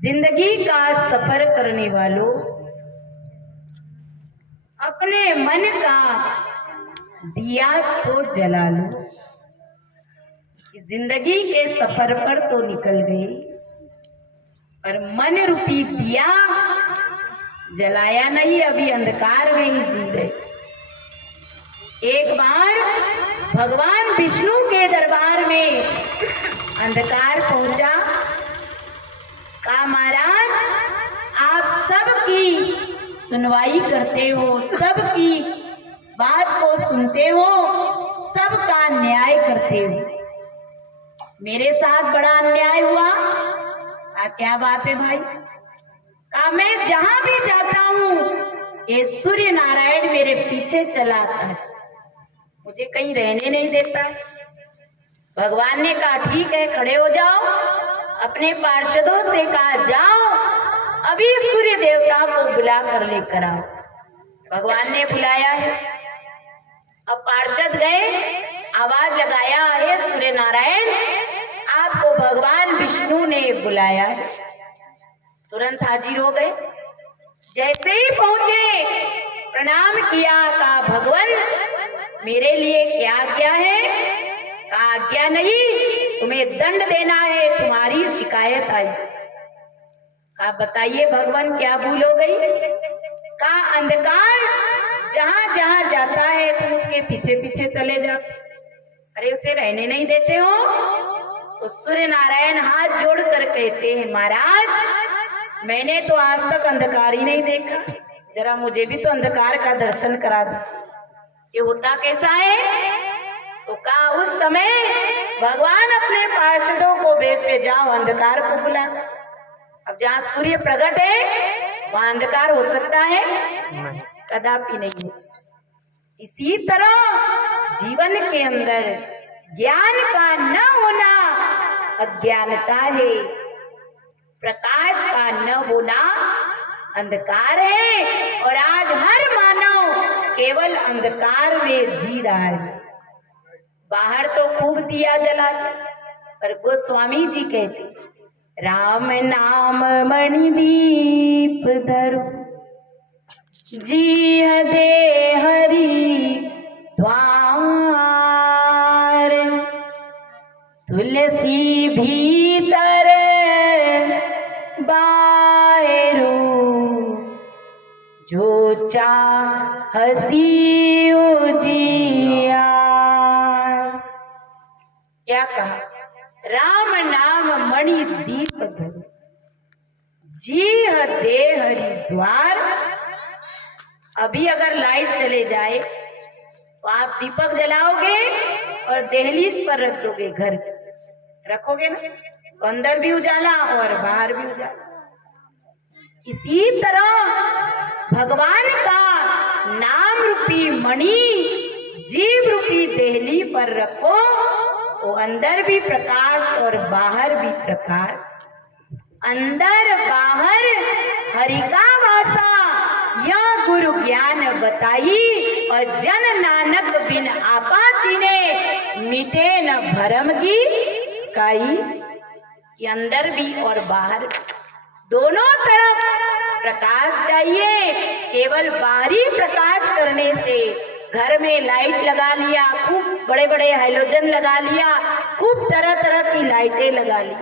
जिंदगी का सफर करने वालों, अपने मन का दिया तो जला लो। जिंदगी के सफर पर तो निकल गए, पर मन रूपी दिया जलाया नहीं, अभी अंधकार में ही जी गए। एक बार भगवान विष्णु के दरबार में अंधकार पहुंचा। कहा, महाराज आप सबकी सुनवाई करते हो, सबकी बात को सुनते हो, सबका न्याय करते हो, मेरे साथ बड़ा अन्याय हुआ। क्या बात है भाई? कहा, मैं जहां भी जाता हूं ये सूर्य नारायण मेरे पीछे चला आता है, मुझे कहीं रहने नहीं देता है। भगवान ने कहा, ठीक है, खड़े हो जाओ। अपने पार्षदों से कहा, जाओ अभी सूर्य देवता को बुला कर लेकर आओ। भगवान ने बुलाया है। अब पार्षद गए, आवाज लगाया है, सूर्य नारायण आपको भगवान विष्णु ने बुलाया है। तुरंत हाजिर हो गए। जैसे ही पहुंचे प्रणाम किया। कहा, भगवान मेरे लिए क्या आज्ञा है? कहा, आज्ञा नहीं, तुम्हें दंड देना है, तुम्हारी शिकायत आई। कहा, बताइए भगवान क्या भूल हो गई? कहा, अंधकार जहां जहां जाता है तुम उसके पीछे पीछे चले जाते, अरे उसे रहने नहीं देते हो। तो सूर्य नारायण हाथ जोड़ कर कहते हैं, महाराज मैंने तो आज तक अंधकार ही नहीं देखा, जरा मुझे भी तो अंधकार का दर्शन करा दीजिए, ये होता कैसा है? तो कहा, उस समय भगवान अपने पार्षदों को भेजते, जाओ अंधकार को बुला। अब जहाँ सूर्य प्रकट है वहां अंधकार हो सकता है? कदापि नहीं है। इसी तरह जीवन के अंदर ज्ञान का न होना अज्ञानता है, प्रकाश का न होना अंधकार है। और आज हर मानव केवल अंधकार में जी रहा है। बाहर तो खूब दिया जलाते, पर गोस्वामी जी कहते, राम नाम मणि दीप धरो, जी दे हरि द्वार, तुलसी भीतर बाहरो, जो चाहसी उजिया। क्या कहा? राम नाम मणि दीप धरो, जीह दे हरि द्वार। अभी अगर लाइट चले जाए तो आप दीपक जलाओगे और दहलीज पर रख दोगे, घर रखोगे ना, तो अंदर भी उजाला और बाहर भी उजाला। इसी तरह भगवान का नाम रूपी मणि जीव रूपी देहली पर रखो, तो अंदर भी प्रकाश और बाहर भी प्रकाश। अंदर बाहर हरि का वासा, यह गुरु ज्ञान बताई। और जन नानक बिन आपा चीने, मिटे न भरम की काई। कि अंदर भी और बाहर दोनों तरफ प्रकाश चाहिए। केवल बाहरी प्रकाश करने से, घर में लाइट लगा लिया, खूब बड़े बड़े हैलोजन लगा लिया, खूब तरह तरह की लाइटें लगा ली,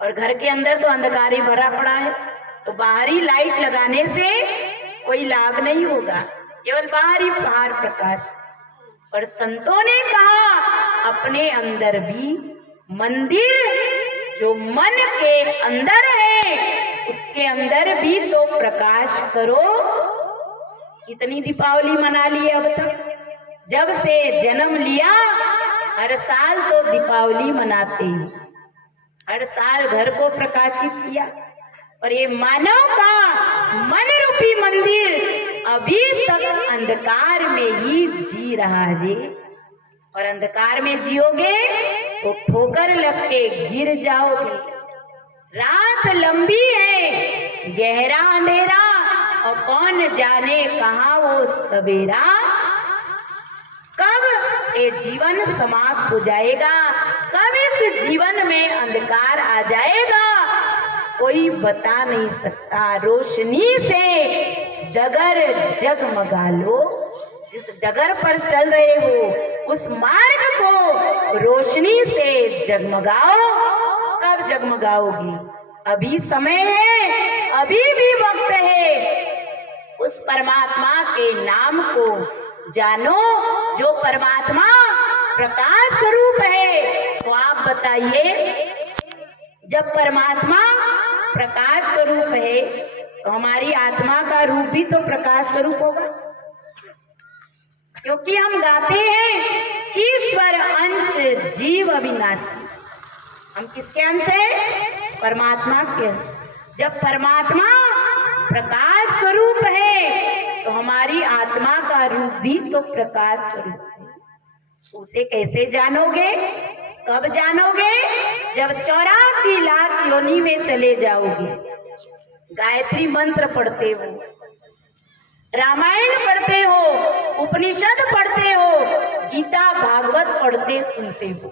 और घर के अंदर तो अंधकार ही भरा पड़ा है, तो बाहरी लाइट लगाने से कोई लाभ नहीं होगा, केवल बाहरी बाहर प्रकाश। और संतों ने कहा, अपने अंदर भी मंदिर जो मन के अंदर है, उसके अंदर भी तो प्रकाश करो। कितनी दीपावली मना ली अब तक, जब से जन्म लिया हर साल तो दीपावली मनाते हैं, हर साल घर को प्रकाशित किया। और ये मानव का मन रूपी मंदिर अभी तक अंधकार में ही जी रहा है। और अंधकार में जियोगे तो ठोकर लग के गिर जाओगे। रात लंबी है, गहरा अंधेरा, और कौन जाने कहाँ वो सवेरा। कब ये जीवन समाप्त हो जाएगा, कब इस जीवन में अंधकार आ जाएगा, कोई बता नहीं सकता। रोशनी से डगर जगमगा लो, जिस डगर पर चल रहे हो उस मार्ग को रोशनी से जगमगाओ। कब जगमगाओगी? अभी समय है, अभी भी वक्त है। उस परमात्मा के नाम को जानो जो परमात्मा प्रकाश स्वरूप है। तो आप बताइए, जब परमात्मा प्रकाश स्वरूप है तो हमारी आत्मा का रूप भी तो प्रकाश स्वरूप होगा, क्योंकि हम गाते हैं ईश्वर अंश जीव अविनाशी। हम किसके अंश है? परमात्मा के अंश। जब परमात्मा प्रकाश स्वरूप है तो हमारी आत्मा का रूप भी तो प्रकाश स्वरूप है। उसे कैसे जानोगे? कब जानोगे? जब 84 लाख योनि में चले जाओगे, गायत्री मंत्र पढ़ते हो, रामायण पढ़ते हो, उपनिषद पढ़ते हो, गीता भागवत पढ़ते सुनते हो,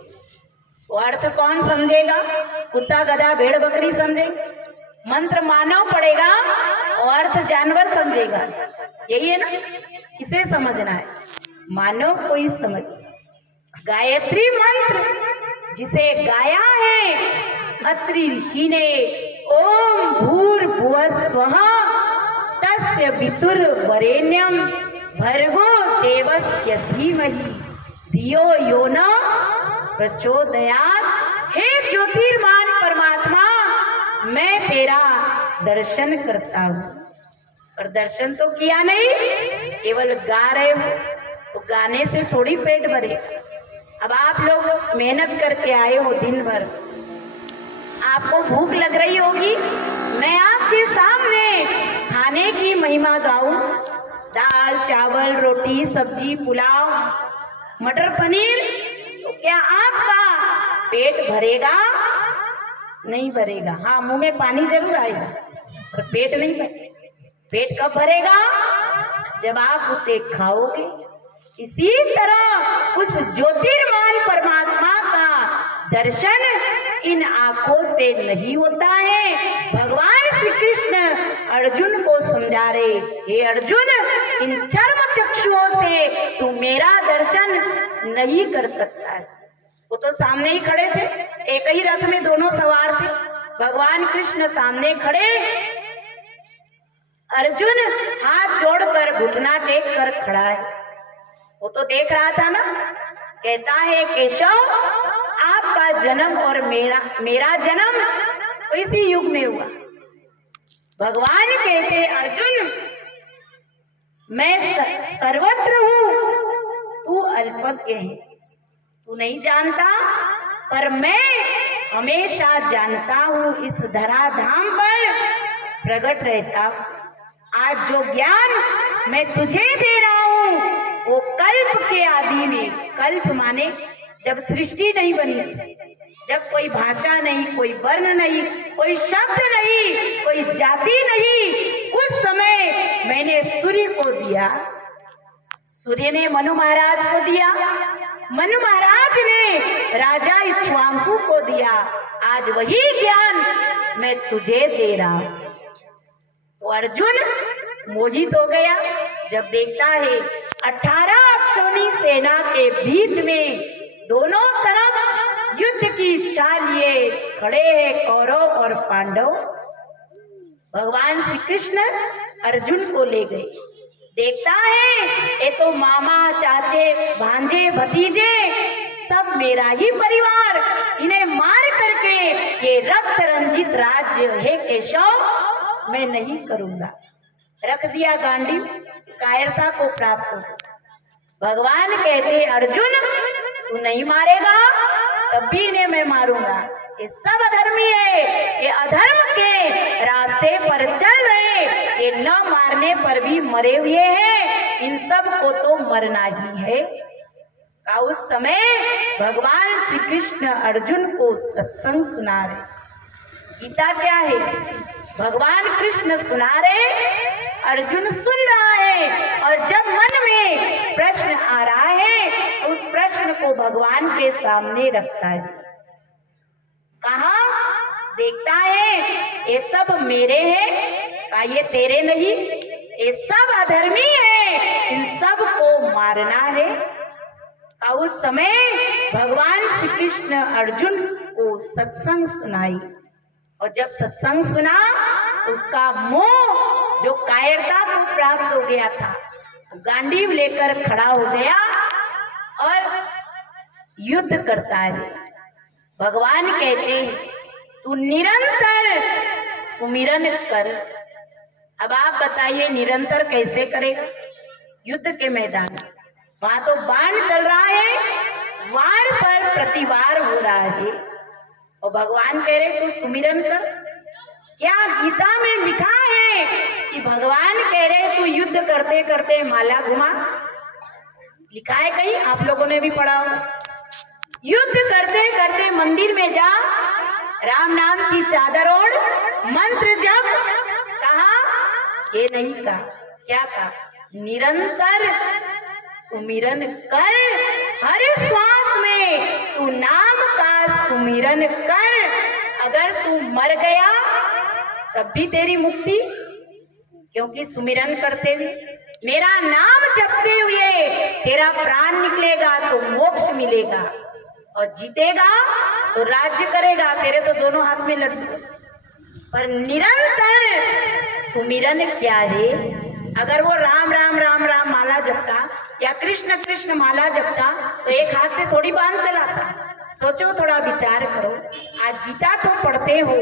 तो अर्थ कौन समझेगा? कुत्ता गधा भेड़ बकरी समझेगा? मंत्र मानव पड़ेगा और अर्थ जानवर समझेगा। यही है ना? किसे समझना है? मानव को ही समझ। गायत्री मंत्र जिसे गाया है अत्रि ऋषि ने, ओम भूर्भुवः स्वः तस्य वितुर्वरेण्यं भर्गो देवस्य धीमहि धियो यो न प्रचोदयात्। हे ज्योतिर्मान परमात्मा, मैं तेरा दर्शन करता हूँ, और दर्शन तो किया नहीं, केवल गा रहे हो। तो गाने से थोड़ी पेट भरे। अब आप लोग मेहनत करके आए हो दिन भर, आपको भूख लग रही होगी, मैं आपके सामने खाने की महिमा गाऊं, दाल चावल रोटी सब्जी पुलाव मटर पनीर, तो क्या आपका पेट भरेगा? नहीं भरेगा। हाँ, मुंह में पानी जरूर आएगा, पर पेट नहीं भरेगा। पेट कब भरेगा? जब आप उसे खाओगे। इसी तरह उस ज्योतिर्मान परमात्मा का दर्शन इन आंखों से नहीं होता है। भगवान श्री कृष्ण अर्जुन को समझा रहे, हे अर्जुन, इन चर्म चक्षुओं से तू मेरा दर्शन नहीं कर सकता है। वो तो सामने ही खड़े थे, एक ही रथ में दोनों सवार थे। भगवान कृष्ण सामने खड़े, अर्जुन हाथ जोड़कर घुटना टेक कर खड़ा है। वो तो देख रहा था ना। कहता है, केशव, आपका जन्म और मेरा जन्म तो इसी युग में हुआ। भगवान कहते, अर्जुन, मैं सर्वत्र हूँ, तू अल्पज्ञ है, तू नहीं जानता, पर मैं हमेशा जानता हूँ। इस धराधाम पर प्रकट रहता हूँ। आज जो ज्ञान मैं तुझे दे रहा हूँ वो कल्प के आदि में, कल्प माने जब सृष्टि नहीं बनी, जब कोई भाषा नहीं, कोई वर्ण नहीं, कोई शब्द नहीं, कोई जाति नहीं, उस समय मैंने सूर्य को दिया, सूर्य ने मनु महाराज को दिया, मनु महाराज ने राजा इक्ष्वाकु को दिया। आज वही ज्ञान मैं तुझे दे रहा। तो अर्जुन मोहित हो गया जब देखता है 18 अक्षौणी सेना के बीच में दोनों तरफ युद्ध की चाल लिए खड़े हैं कौरव और पांडव। भगवान श्री कृष्ण अर्जुन को ले गए। देखता है ये तो मामा चाचे भांजे भतीजे सब मेरा ही परिवार, इन्हें मार करके ये रक्त रंजित राज्य है केशव मैं नहीं करूंगा। रख दिया गांडी, कायरता को प्राप्त हो। भगवान कहते, अर्जुन तू नहीं मारेगा तब भी इन्हें मैं मारूंगा। ये सब अधर्मी है, ये अधर्म के रास्ते पर चल रहे, ये न मारने पर भी मरे हुए हैं, इन सब को तो मरना ही है। का उस समय भगवान श्री कृष्ण अर्जुन को सत्संग सुना रहे। गीता क्या है? भगवान कृष्ण सुना रहे, अर्जुन सुन रहा है, और जब मन में प्रश्न आ रहा है तो उस प्रश्न को भगवान के सामने रखता है। कहा? देखता है ये सब मेरे हैं, का ये तेरे नहीं, ये सब अधर्मी है, इन सब को मारना है। और उस समय भगवान श्री कृष्ण अर्जुन को सत्संग सुनाई, और जब सत्संग सुना तो उसका मोह जो कायरता को प्राप्त हो गया था, तो गांडीव लेकर खड़ा हो गया और युद्ध करता है। भगवान कहते हैं तू निरंतर सुमिरन कर। अब आप बताइए निरंतर कैसे करेगा? युद्ध के मैदान में वहां तो बाण चल रहा है, वार पर प्रतिवार हो रहा है, और भगवान कह रहे तू सुमिरन कर। क्या गीता में लिखा है कि भगवान कह रहे तू युद्ध करते करते माला घुमा? लिखा है कहीं? आप लोगों ने भी पढ़ा होगा। युद्ध करते करते मंदिर में जा, राम नाम की चादर ओढ़, मंत्र जप। कहा? ये नहीं कहा। क्या कहा? निरंतर सुमिरन कर, हर श्वास में तू नाम का सुमिरन कर। अगर तू मर गया तब भी तेरी मुक्ति, क्योंकि सुमिरन करते हुए, मेरा नाम जपते हुए तेरा प्राण निकलेगा तो मोक्ष मिलेगा, और जीतेगा तो राज्य करेगा। तेरे तो दोनों हाथ में लड्डू, पर निरंतर सुमिरन क्या रे? अगर वो राम राम राम राम माला जपता या कृष्ण कृष्ण माला जपता तो एक हाथ से थोड़ी बाण चलाता। सोचो, थोड़ा विचार करो। आज गीता तो पढ़ते हो,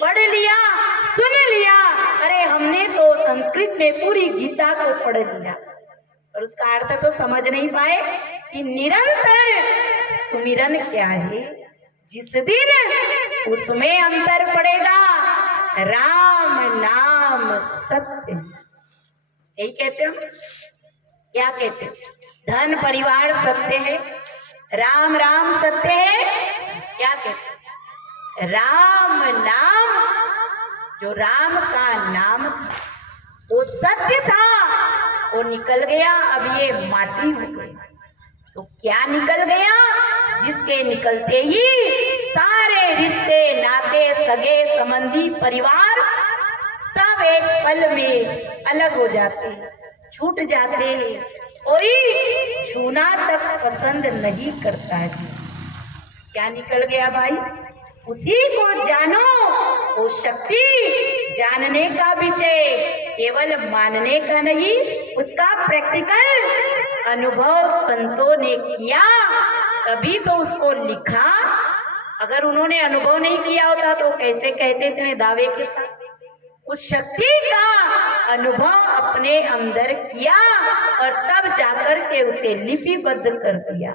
पढ़ लिया, सुन लिया, अरे हमने तो संस्कृत में पूरी गीता को पढ़ लिया, और उसका अर्थ तो समझ नहीं पाए कि निरंतर सुमिरन क्या है। जिस दिन उसमें अंतर पड़ेगा, राम नाम सत्य, यही कहते हो। क्या कहते हो? धन परिवार सत्य है, राम राम सत्य है। क्या कहते? राम नाम, जो राम का नाम वो सत्य था, वो निकल गया, अब ये माटी हो गई। तो क्या निकल गया? जिसके निकलते ही सारे रिश्ते नाते सगे संबंधी परिवार सब एक पल में अलग हो जाते हैं, छूट जाते हैं, कोई छूना तक पसंद नहीं करता है। क्या निकल गया भाई? उसी को जानो, वो शक्ति जानने का विषय, केवल मानने का नहीं, उसका प्रैक्टिकल अनुभव संतों ने किया, तभी तो उसको लिखा। अगर उन्होंने अनुभव नहीं किया होता तो कैसे कहते थे दावे के साथ? उस शक्ति का अनुभव अपने अंदर किया और तब जाकर के उसे लिपिबद्ध कर दिया।